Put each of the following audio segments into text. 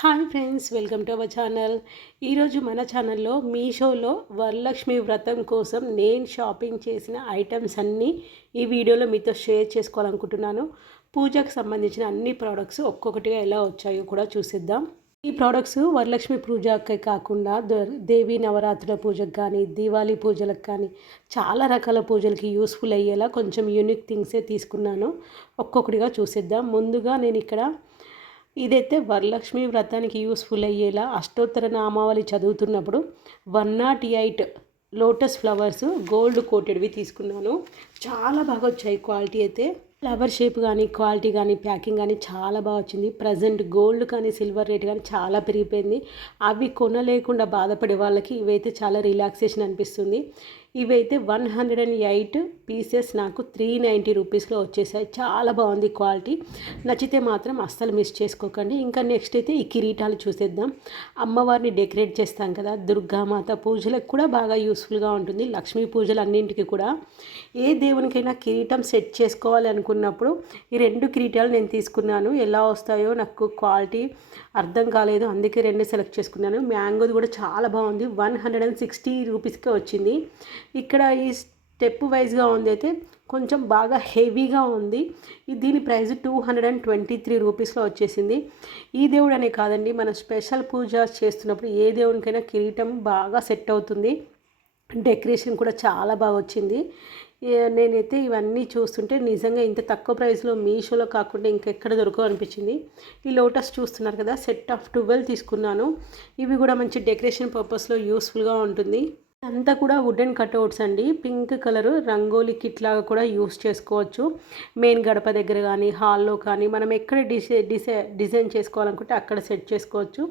Hi friends, welcome to our channel. ఈరోజు మన ఛానల్లో మీషోలో వరలక్ష్మి వ్రతం కోసం నేను షాపింగ్ చేసిన ఐటమ్స్ అన్నీ ఈ వీడియోలో మీతో షేర్ చేసుకోవాలనుకుంటున్నాను. పూజకు సంబంధించిన అన్ని ప్రోడక్ట్స్ ఒక్కొక్కటిగా ఎలా వచ్చాయో కూడా చూసిద్దాం. ఈ ప్రోడక్ట్స్ వరలక్ష్మి పూజకే కాకుండా దేవీ నవరాత్రుల పూజకు కానీ, దీవాళీ పూజలకు కానీ, చాలా రకాల పూజలకి యూస్ఫుల్ అయ్యేలా కొంచెం యూనిక్ థింగ్సే తీసుకున్నాను. ఒక్కొక్కటిగా చూసిద్దాం. ముందుగా నేను ఇక్కడ ఇదైతే వరలక్ష్మి వ్రతానికి యూస్ఫుల్ అయ్యేలా అష్టోత్తర నామావళి చదువుతున్నప్పుడు 108 లోటస్ ఫ్లవర్స్ గోల్డ్ కోటెడ్వి తీసుకున్నాను. చాలా బాగా వచ్చాయి క్వాలిటీ అయితే. ఫ్లవర్ షేప్ కానీ, క్వాలిటీ కానీ, ప్యాకింగ్ కానీ చాలా బాగా వచ్చింది. ప్రజెంట్ గోల్డ్ కానీ సిల్వర్ రేట్ కానీ చాలా పెరిగిపోయింది. అవి కొనలేకుండా బాధపడే వాళ్ళకి ఇవైతే చాలా రిలాక్సేషన్ అనిపిస్తుంది. ఇవైతే 108 పీసెస్ నాకు 390 రూపీస్లో వచ్చేసాయి. చాలా బాగుంది క్వాలిటీ. నచ్చితే మాత్రం అస్సలు మిస్ చేసుకోకండి. ఇంకా నెక్స్ట్ అయితే ఈ కిరీటాలు చూసేద్దాం. అమ్మవారిని డెకరేట్ చేస్తాం కదా, దుర్గామాత పూజలకు కూడా బాగా యూస్ఫుల్గా ఉంటుంది. లక్ష్మీ పూజలు అన్నింటికి కూడా ఏ దేవునికైనా కిరీటం సెట్ చేసుకోవాలి అనుకున్నప్పుడు ఈ 2 కిరీటాలు నేను తీసుకున్నాను. ఎలా వస్తాయో నాకు క్వాలిటీ అర్థం కాలేదు, అందుకే 2 సెలెక్ట్ చేసుకున్నాను. మ్యాంగోది కూడా చాలా బాగుంది. 160 రూపీస్కే వచ్చింది. ఇక్కడ ఈ స్టెప్ వైజ్గా ఉంది అయితే కొంచెం బాగా హెవీగా ఉంది. దీని ప్రైస్ 223 రూపీస్లో వచ్చేసింది. ఈ దేవుడు అనే కాదండి, మనం స్పెషల్ పూజ చేస్తున్నప్పుడు ఏ దేవునికైనా కిరీటం బాగా సెట్ అవుతుంది. డెకరేషన్ కూడా చాలా బాగా వచ్చింది. నేనైతే ఇవన్నీ చూస్తుంటే నిజంగా ఇంత తక్కువ ప్రైస్లో మీషోలో కాకుండా ఇంకెక్కడ దొరకవు అనిపించింది. ఈ లోటస్ చూస్తున్నారు కదా, సెట్ ఆఫ్ 12 తీసుకున్నాను. ఇవి కూడా మంచి డెకరేషన్ పర్పస్లో యూస్ఫుల్గా ఉంటుంది. అంతా కూడా వుడెన్ కట్అవుట్స్ అండి. పింక్ కలరు రంగోలీ కిట్ లాగా కూడా యూస్ చేసుకోవచ్చు. మెయిన్ గడప దగ్గర కానీ, హాల్లో కానీ, మనం ఎక్కడ డిజైన్ చేసుకోవాలనుకుంటే అక్కడ సెట్ చేసుకోవచ్చు.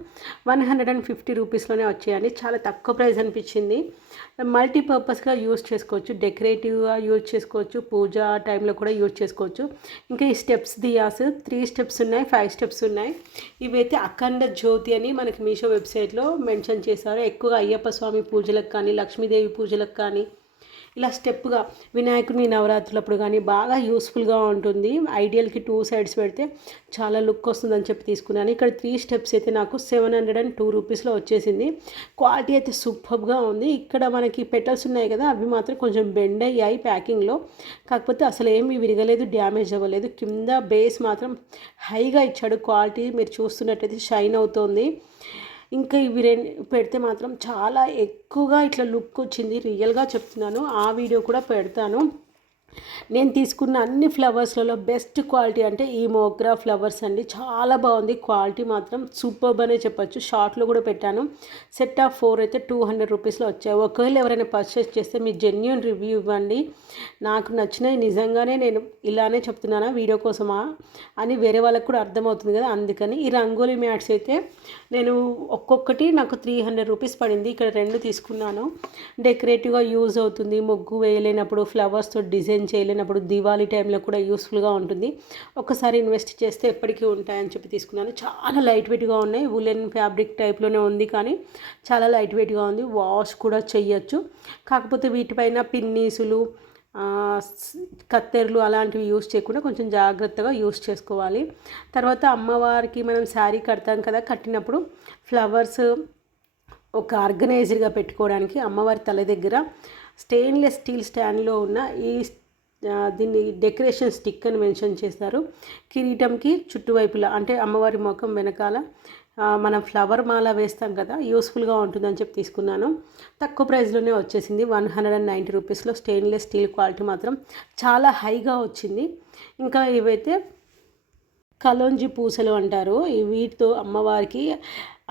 150 రూపీస్లోనే వచ్చాయండి. చాలా తక్కువ ప్రైస్ అనిపించింది. మల్టీపర్పస్గా యూస్ చేసుకోవచ్చు, డెకరేటివ్గా యూజ్ చేసుకోవచ్చు, పూజ టైంలో కూడా యూజ్ చేసుకోవచ్చు. ఇంకా ఈ స్టెప్స్ దియాస్ 3 స్టెప్స్ ఉన్నాయి, 5 స్టెప్స్ ఉన్నాయి. ఇవైతే అఖండ జ్యోతి అని మనకి మీషో వెబ్సైట్లో మెన్షన్ చేశారు. ఎక్కువగా అయ్యప్ప స్వామి పూజలకు కానీ, లక్ష్మీదేవి పూజలకు కానీ ఇలా స్టెప్గా వినాయకుని నవరాత్రులప్పుడు కానీ బాగా యూస్ఫుల్గా ఉంటుంది. ఐడియల్కి 2 సైడ్స్ పెడితే చాలా లుక్ వస్తుందని చెప్పి తీసుకున్నాను. ఇక్కడ 3 స్టెప్స్ అయితే నాకు 702 రూపీస్లో వచ్చేసింది. క్వాలిటీ అయితే సూపర్గా ఉంది. ఇక్కడ మనకి పెటల్స్ ఉన్నాయి కదా, అవి మాత్రం కొంచెం బెండ్ అయ్యాయి ప్యాకింగ్లో. కాకపోతే అసలు ఏమీ విరగలేదు, డ్యామేజ్ అవ్వలేదు. కింద బేస్ మాత్రం హైగా ఇచ్చాడు. క్వాలిటీ మీరు చూస్తున్నట్టయితే షైన్ అవుతుంది. ఇంకా ఇవి పెడితే మాత్రం చాలా ఎక్కువగా ఇట్లా లుక్ వచ్చింది. రియల్గా చెప్తున్నాను, ఆ వీడియో కూడా పెడతాను. నేను తీసుకున్న అన్ని ఫ్లవర్స్లలో బెస్ట్ క్వాలిటీ అంటే ఈ మోగ్రా ఫ్లవర్స్ అండి. చాలా బాగుంది క్వాలిటీ మాత్రం సూపర్బ్ అనే చెప్పచ్చు. షార్ట్లో కూడా పెట్టాను. సెట్ ఆఫ్ 4 అయితే 200 రూపీస్లో వచ్చాయి. ఒకవేళ ఎవరైనా పర్చేస్ చేస్తే మీ జెన్యూన్ రివ్యూ ఇవ్వండి. నాకు నచ్చినవి నిజంగానే నేను ఇలానే చెప్తున్నానా వీడియో కోసమా అని వేరే వాళ్ళకు కూడా అర్థమవుతుంది కదా, అందుకని. ఈ రంగోలీ మ్యాట్స్ అయితే నేను ఒక్కొక్కటి నాకు 300 రూపీస్ పడింది. ఇక్కడ 2 తీసుకున్నాను. డెకరేటివ్గా యూజ్ అవుతుంది. ముగ్గు వేయలేనప్పుడు, ఫ్లవర్స్తో డిజైన్ చేయలేనప్పుడు, దివాళీ టైంలో కూడా యూస్ఫుల్గా ఉంటుంది. ఒకసారి ఇన్వెస్ట్ చేస్తే ఎప్పటికీ ఉంటాయని చెప్పి తీసుకున్నాను. చాలా లైట్ వెయిట్గా ఉన్నాయి. వులెన్ ఫ్యాబ్రిక్ టైప్లోనే ఉంది, కానీ చాలా లైట్ వెయిట్గా ఉంది. వాష్ కూడా చెయ్యొచ్చు. కాకపోతే వీటిపైన పిన్నీసులు, కత్తెరలు అలాంటివి యూస్ చేయకుండా కొంచెం జాగ్రత్తగా యూస్ చేసుకోవాలి. తర్వాత అమ్మవారికి మనం శారీ కడతాం కదా, కట్టినప్పుడు ఫ్లవర్స్ ఒక ఆర్గనైజర్గా పెట్టుకోవడానికి అమ్మవారి తల దగ్గర స్టెయిన్లెస్ స్టీల్ స్టాండ్లో ఉన్న ఈ దీన్ని డెకరేషన్ స్టిక్ అని మెన్షన్ చేస్తారు. కిరీటంకి చుట్టువైపులా అంటే అమ్మవారి ముఖం వెనకాల మనం ఫ్లవర్ మాల వేస్తాం కదా, యూస్ఫుల్గా ఉంటుందని చెప్పి తీసుకున్నాను. తక్కువ ప్రైస్లోనే వచ్చేసింది. 190 రూపీస్లో. స్టెయిన్లెస్ స్టీల్ క్వాలిటీ మాత్రం చాలా హైగా వచ్చింది. ఇంకా ఇవైతే కలోంజి పూసలు అంటారు. వీటితో అమ్మవారికి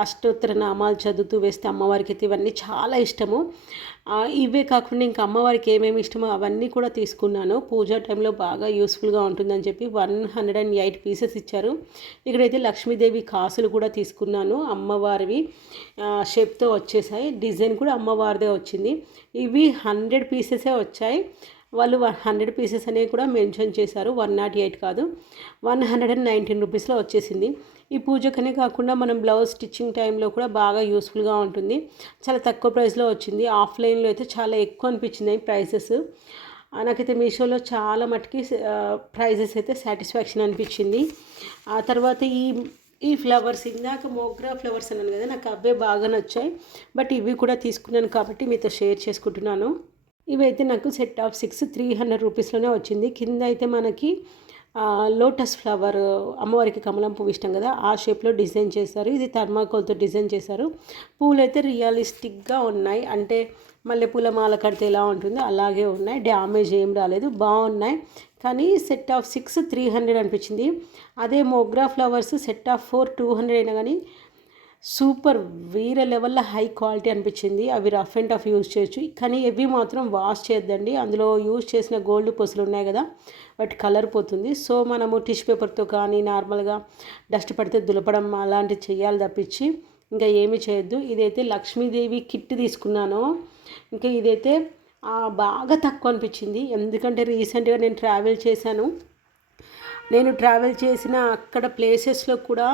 అష్టోత్తర నామాలు చదువుతూ వేస్తే అమ్మవారికి అయితే ఇవన్నీ చాలా ఇష్టము. ఇవే కాకుండా ఇంకా అమ్మవారికి ఏమేమి ఇష్టమో అవన్నీ కూడా తీసుకున్నాను. పూజా టైంలో బాగా యూస్ఫుల్గా ఉంటుందని చెప్పి 108 పీసెస్ ఇచ్చారు. ఇక్కడైతే లక్ష్మీదేవి కాసులు కూడా తీసుకున్నాను. అమ్మవారివి షేప్తో వచ్చేసాయి. డిజైన్ కూడా అమ్మవారిదే వచ్చింది. ఇవి 100 పీసెసే వచ్చాయి. వాళ్ళు 100 పీసెస్ అనేవి కూడా మెన్షన్ చేశారు. 108 కాదు, 119 రూపీస్లో వచ్చేసింది. ఈ పూజకనే కాకుండా మనం బ్లౌజ్ స్టిచ్చింగ్ టైంలో కూడా బాగా యూస్ఫుల్గా ఉంటుంది. చాలా తక్కువ ప్రైస్లో వచ్చింది. ఆఫ్లైన్లో అయితే చాలా ఎక్కువ అనిపించింది ప్రైసెస్. నాకైతే మీషోలో చాలా మటుకి ప్రైజెస్ అయితే సాటిస్ఫాక్షన్ అనిపించింది. ఆ తర్వాత ఈ ఫ్లవర్స్ ఇందాక మోగ్రా ఫ్లవర్స్ అన్నాను కదా, నాకు అవే బాగా నచ్చాయి. బట్ ఇవి కూడా తీసుకున్నాను కాబట్టి మీతో షేర్ చేసుకుంటున్నాను. ఇవైతే నాకు సెట్ ఆఫ్ 6 300 రూపీస్లోనే వచ్చింది. కింద అయితే మనకి లోటస్ ఫ్లవర్, అమ్మవారికి కమలం పువ్వు ఇష్టం కదా, ఆ షేప్లో డిజైన్ చేశారు. ఇది థర్మాకోల్తో డిజైన్ చేశారు. పూలు అయితే రియలిస్టిక్గా ఉన్నాయి. అంటే మల్లెపూల మాల కడితే ఎలా ఉంటుందో అలాగే ఉన్నాయి. డ్యామేజ్ ఏం రాలేదు, బాగున్నాయి. కానీ సెట్ ఆఫ్ 6 300 అనిపించింది. అదే మోగ్రా ఫ్లవర్స్ సెట్ ఆఫ్ 4 200 అయినా కానీ సూపర్ వేరే లెవెల్లో హై క్వాలిటీ అనిపించింది. అవి రఫ్ అండ్ టఫ్ యూజ్ చేయొచ్చు, కానీ ఇవి మాత్రం వాష్ చేయొద్దండి. అందులో యూజ్ చేసిన గోల్డ్ పూసలు ఉన్నాయి కదా, వాటి కలర్ పోతుంది. సో మనము టిష్యూ పేపర్తో కానీ నార్మల్గా డస్ట్ పడితే దులపడం అలాంటివి చేయాలి తప్పించి ఇంకా ఏమీ చేయొద్దు. ఇదైతే లక్ష్మీదేవి కిట్ తీసుకున్నాను. ఇంకా ఇదైతే బాగా తక్కువ అనిపించింది, ఎందుకంటే రీసెంట్గా నేను ట్రావెల్ చేశాను. నేను ట్రావెల్ చేసిన అక్కడ ప్లేసెస్లో కూడా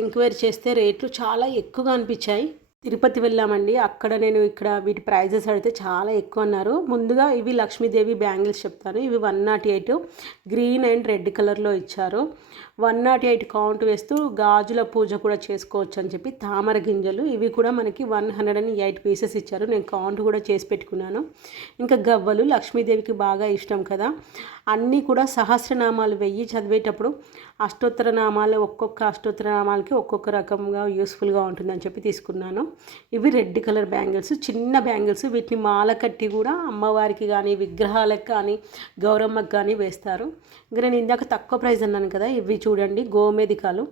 ఎంక్వైరీ చేస్తే రేట్లు చాలా ఎక్కువగా అనిపించాయి. తిరుపతి వెళ్ళామండి, అక్కడ నేను ఇక్కడ వీటి ప్రైజెస్ అడిగితే చాలా ఎక్కువ అన్నారు. ముందుగా ఇవి లక్ష్మీదేవి బ్యాంగిల్స్ చెప్తాను. ఇవి 108 గ్రీన్ అండ్ రెడ్ కలర్లో ఇచ్చారు. 108 కౌంట్ వేస్తూ గాజుల పూజ కూడా చేసుకోవచ్చు అని చెప్పి తామర గింజలు ఇవి కూడా మనకి 108 పీసెస్ ఇచ్చారు. నేను కౌంట్ కూడా చేసి పెట్టుకున్నాను. ఇంకా గవ్వలు లక్ష్మీదేవికి బాగా ఇష్టం కదా, అన్నీ కూడా సహస్రనామాలు వెయ్యి చదివేటప్పుడు అష్టోత్తర నామాలు, ఒక్కొక్క అష్టోత్తర నామాలకి ఒక్కొక్క రకంగా యూస్ఫుల్గా ఉంటుందని చెప్పి తీసుకున్నాను. ఇవి రెడ్ కలర్ బ్యాంగిల్స్, చిన్న బ్యాంగిల్స్. వీటిని మాల కట్టి కూడా అమ్మవారికి కానీ విగ్రహాలకు కానీ గౌరమ్మకి కానీ వేస్తారు. ఇంకా నేను ఇందాక తక్కువ ప్రైస్ అన్నాను కదా, ఇవి చూడండి గోమేదికాలు.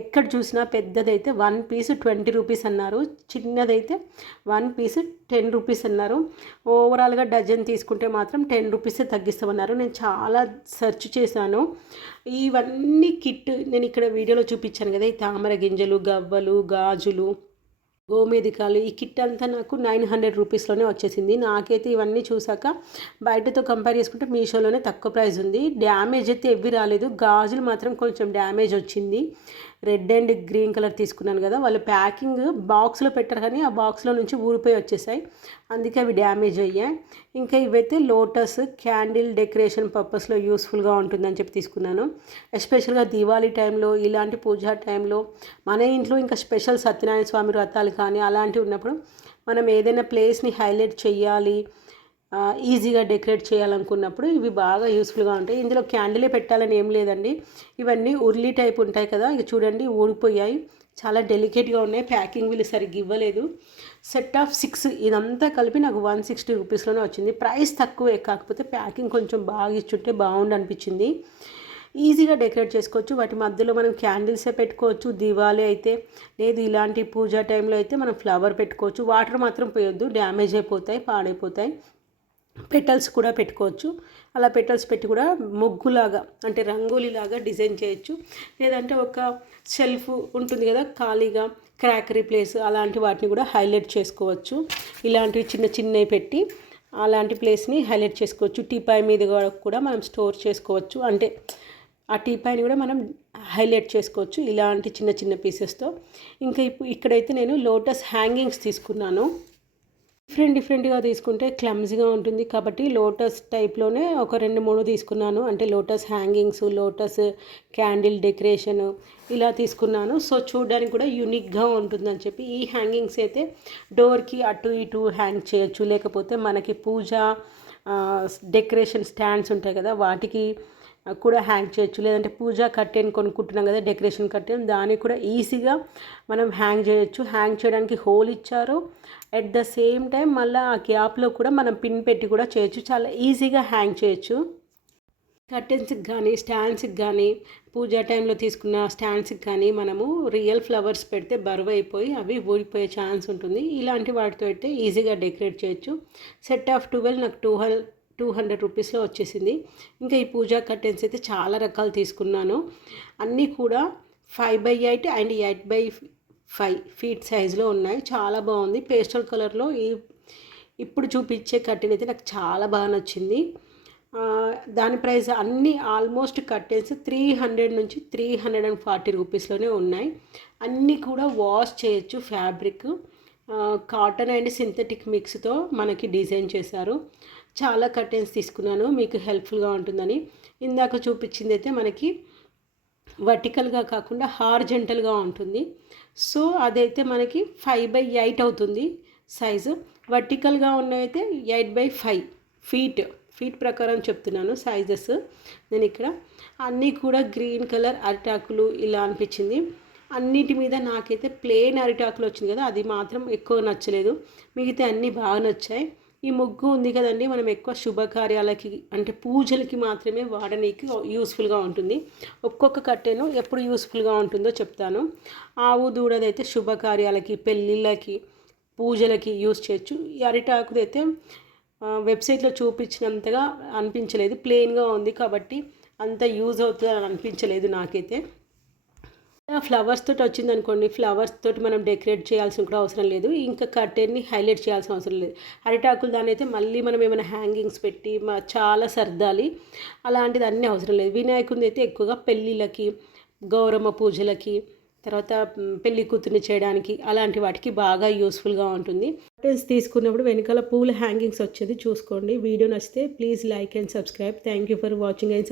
ఎక్కడ చూసినా పెద్దదైతే 1 పీస్ 20 రూపీస్ అన్నారు, చిన్నదైతే 1 పీస్ 10 రూపీస్ అన్నారు. ఓవరాల్గా డజన్ తీసుకుంటే మాత్రం 10 రూపీసే తగ్గిస్తామన్నారు. నేను చాలా సెర్చ్ చేశాను. ఇవన్నీ కిట్ నేను ఇక్కడ వీడియోలో చూపించాను కదా, ఈ తామర గింజలు, గవ్వలు, గాజులు, గోమేదికాలు, ఈ కిట్ అంతా నాకు 900 రూపీస్లోనే వచ్చేసింది. నాకైతే ఇవన్నీ చూసాక బయటతో కంపేర్ చేసుకుంటే మీషోలోనే తక్కువ ప్రైస్ ఉంది. డ్యామేజ్ అయితే ఎవ్వి రాలేదు, గాజులు మాత్రం కొంచెం డ్యామేజ్ వచ్చింది. రెడ్ అండ్ గ్రీన్ కలర్ తీసుకున్నాను కదా, వాళ్ళు ప్యాకింగ్ బాక్స్లో పెట్టారు కానీ ఆ బాక్స్లో నుంచి ఊరిపోయి వచ్చేసాయి, అందుకే అవి డ్యామేజ్ అయ్యాయి. ఇంకా ఇవైతే లోటస్ క్యాండిల్ డెకరేషన్ పర్పస్లో యూస్ఫుల్గా ఉంటుందని చెప్పి తీసుకున్నాను. ఎస్పెషల్గా దివాళీ టైంలో, ఇలాంటి పూజా టైంలో మన ఇంట్లో ఇంకా స్పెషల్ సత్యనారాయణ స్వామి వ్రతాలు కానీ అలాంటివి ఉన్నప్పుడు మనం ఏదైనా ప్లేస్ని హైలైట్ చేయాలి, ఈజీగా డెకరేట్ చేయాలనుకున్నప్పుడు ఇవి బాగా యూస్ఫుల్గా ఉంటాయి. ఇందులో క్యాండిలే పెట్టాలని ఏం లేదండి, ఇవన్నీ ఉర్లీ టైప్ ఉంటాయి కదా, ఇక చూడండి ఊడిపోయాయి, చాలా డెలికేట్గా ఉన్నాయి. ప్యాకింగ్ వీళ్ళు సరిగ్గా ఇవ్వలేదు. సెట్ ఆఫ్ 6 ఇదంతా కలిపి నాకు 160 రూపీస్లోనే వచ్చింది. ప్రైస్ తక్కువే, కాకపోతే ప్యాకింగ్ కొంచెం బాగా ఇచ్చుంటే బాగుండు అనిపించింది. ఈజీగా డెకరేట్ చేసుకోవచ్చు. వాటి మధ్యలో మనం క్యాండిల్సే పెట్టుకోవచ్చు. దివాళీ అయితే లేదు, ఇలాంటి పూజా టైంలో అయితే మనం ఫ్లవర్ పెట్టుకోవచ్చు. వాటర్ మాత్రం పోయొద్దు, డ్యామేజ్ అయిపోతాయి, పాడైపోతాయి. పెటల్స్ కూడా పెట్టుకోవచ్చు. అలా పెటల్స్ పెట్టి కూడా ముగ్గులాగా అంటే రంగోలీలాగా డిజైన్ చేయొచ్చు. లేదంటే ఒక షెల్ఫ్ ఉంటుంది కదా ఖాళీగా, క్రాకరీ ప్లేస్, అలాంటి వాటిని కూడా హైలైట్ చేసుకోవచ్చు. ఇలాంటివి చిన్న చిన్నవి పెట్టి అలాంటి ప్లేస్ని హైలైట్ చేసుకోవచ్చు. టీపాయ్ మీద కూడా మనం స్టోర్ చేసుకోవచ్చు. అంటే ఆ టీపాయ్ని కూడా మనం హైలైట్ చేసుకోవచ్చు ఇలాంటి చిన్న చిన్న పీసెస్తో. ఇంకా ఇక్కడైతే నేను లోటస్ హ్యాంగింగ్స్ తీసుకున్నాను. డిఫరెంట్గా తీసుకుంటే క్లమ్జీగా ఉంటుంది కాబట్టి లోటస్ టైప్లోనే ఒక 2-3 తీసుకున్నాను. అంటే lotus hangings, lotus candle decoration ఇలా తీసుకున్నాను. సో చూడడానికి కూడా యూనిక్గా ఉంటుందని చెప్పి ఈ హ్యాంగింగ్స్ అయితే డోర్కి అటు ఇటు హ్యాంగ్ చేయొచ్చు. లేకపోతే మనకి పూజ డెకరేషన్ స్టాండ్స్ ఉంటాయి కదా, వాటికి కూడా హ్యాంగ్ చేయొచ్చు. లేదంటే పూజా కర్టెన్ కొనుక్కుంటున్నాం కదా, డెకరేషన్ కర్టెన్, దానికి కూడా ఈజీగా మనం హ్యాంగ్ చేయొచ్చు. హ్యాంగ్ చేయడానికి హోల్ ఇచ్చారు. అట్ ద సేమ్ టైం మళ్ళీ ఆ గ్యాప్లో కూడా మనం పిన్ పెట్టి కూడా చేయొచ్చు. చాలా ఈజీగా హ్యాంగ్ చేయొచ్చు. కర్టెన్స్కి కానీ స్టాండ్స్కి కానీ పూజా టైంలో తీసుకున్న స్టాండ్స్కి కానీ మనము రియల్ ఫ్లవర్స్ పెడితే బరువు అయిపోయి అవి ఊడిపోయే ఛాన్స్ ఉంటుంది. ఇలాంటి వాటితో అయితే ఈజీగా డెకరేట్ చేయొచ్చు. సెట్ ఆఫ్ 12 నాకు 200 రూపీస్లో వచ్చేసింది. ఇంకా ఈ పూజా కర్టెన్స్ అయితే చాలా రకాలు తీసుకున్నాను. అన్నీ కూడా 5x8 అండ్ 8x5 ఫీట్ సైజులో ఉన్నాయి. చాలా బాగుంది. పేస్టల్ కలర్లో ఇప్పుడు చూపించే కర్టెన్ అయితే నాకు చాలా బాగా నచ్చింది. దాని ప్రైస్ అన్నీ ఆల్మోస్ట్ కర్టెన్స్ 300 నుంచి 340 రూపీస్లోనే ఉన్నాయి. అన్నీ కూడా వాష్ చేయొచ్చు. ఫ్యాబ్రిక్ కాటన్ అండ్ సింథటిక్ మిక్స్తో మనకి డిజైన్ చేశారు. చాలా కర్టెన్స్ తీసుకున్నాను, మీకు హెల్ప్ఫుల్గా ఉంటుందని. ఇందాక చూపించింది అయితే మనకి వర్టికల్గా కాకుండా హార్జెంటల్గా ఉంటుంది. సో అదైతే మనకి 5/8 అవుతుంది సైజు. వర్టికల్గా ఉన్నవైతే 8/5 ఫీట్ ప్రకారం చెప్తున్నాను సైజెస్. నేను ఇక్కడ అన్నీ కూడా గ్రీన్ కలర్ అరిటాకులు ఇలా అనిపించింది. అన్నిటి మీద నాకైతే ప్లెయిన్ అరిటాకులు వచ్చింది కదా, అది మాత్రం ఎక్కువ నచ్చలేదు. మిగతా అన్నీ బాగా నచ్చాయి. ఈ ముగ్గు ఉంది కదండి, మనం ఎక్కువ శుభకార్యాలకి అంటే పూజలకి మాత్రమే వాడడానికి యూస్ఫుల్గా ఉంటుంది. ఒక్కొక్క కట్టెను ఎప్పుడు యూస్ఫుల్గా ఉంటుందో చెప్తాను. ఆవు దూడదైతే శుభకార్యాలకి, పెళ్ళిళ్ళకి, పూజలకి యూస్ చేయొచ్చు. ఈ అరిటాకుదైతే వెబ్సైట్లో చూపించినంతగా అనిపించలేదు, ప్లెయిన్గా ఉంది కాబట్టి అంత యూజ్ అవుతుంది అని అనిపించలేదు నాకైతే. ఫ్లవర్స్ తోటి వచ్చింది అనుకోండి, ఫ్లవర్స్ తోటి మనం డెకరేట్ చేయాల్సిన కూడా అవసరం లేదు, ఇంకా కర్టెన్ని హైలైట్ చేయాల్సిన అవసరం లేదు. అరిటాకులు దాని అయితే మళ్ళీ మనం ఏమైనా హ్యాంగింగ్స్ పెట్టి చాలా సర్దాలి, అలాంటిది అన్నీ అవసరం లేదు. వినాయకుడిని అయితే ఎక్కువగా పెళ్ళిళ్ళకి, గౌరమ్మ పూజలకి, తర్వాత పెళ్లి కూతుర్ని చేయడానికి అలాంటి వాటికి బాగా యూస్ఫుల్గా ఉంటుంది. కర్టెన్స్ తీసుకున్నప్పుడు వెనకాల పూల హ్యాంగింగ్స్ వచ్చేది చూసుకోండి. వీడియో నచ్చితే please like and subscribe. Thank you for watching and